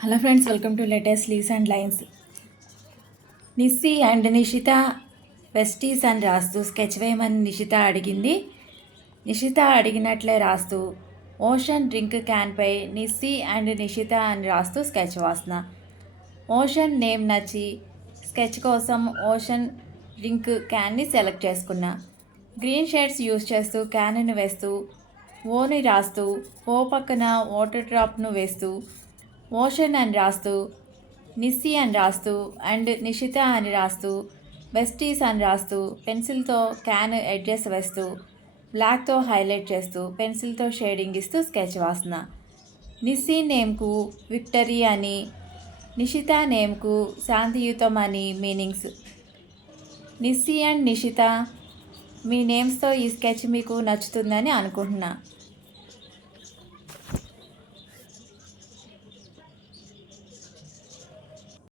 Hello friends, welcome to latest leaves and lines. Nissi and Nishitha besties అని రాస్తూ sketch వేయమని నిషిత అడిగింది. నిషిత అడిగినట్లే రాస్తూ ఓషన్ డ్రింక్ క్యాన్పై నిస్సి అండ్ నిషిత అని రాస్తూ స్కెచ్ వాసన. ఓషన్ నేమ్ నచ్చి స్కెచ్ కోసం ఓషన్ డ్రింక్ క్యాన్ని సెలెక్ట్ చేసుకున్నా. గ్రీన్ షేడ్స్ యూజ్ చేస్తూ క్యాన్ను వేస్తూ ఓని రాస్తూ ఓ పక్కన వాటర్ డ్రాప్ను వేస్తూ ఓషన్ అని రాస్తూ నిస్సి అని రాస్తూ అండ్ నిషిత అని రాస్తూ బెస్టీస్ అని రాస్తూ పెన్సిల్తో క్యాన్ ఎడ్జెస్ వేస్తూ బ్లాక్తో హైలైట్ చేస్తూ పెన్సిల్తో షేడింగ్ ఇస్తూ స్కెచ్ వాసన. నిస్సి నేమ్కు విక్టరీ అని, నిషిత నేమ్కు శాంతియుతం అని మీనింగ్స్. నిస్సి అండ్ నిషిత, మీ నేమ్స్తో ఈ స్కెచ్ మీకు నచ్చుతుందని అనుకుంటున్నా.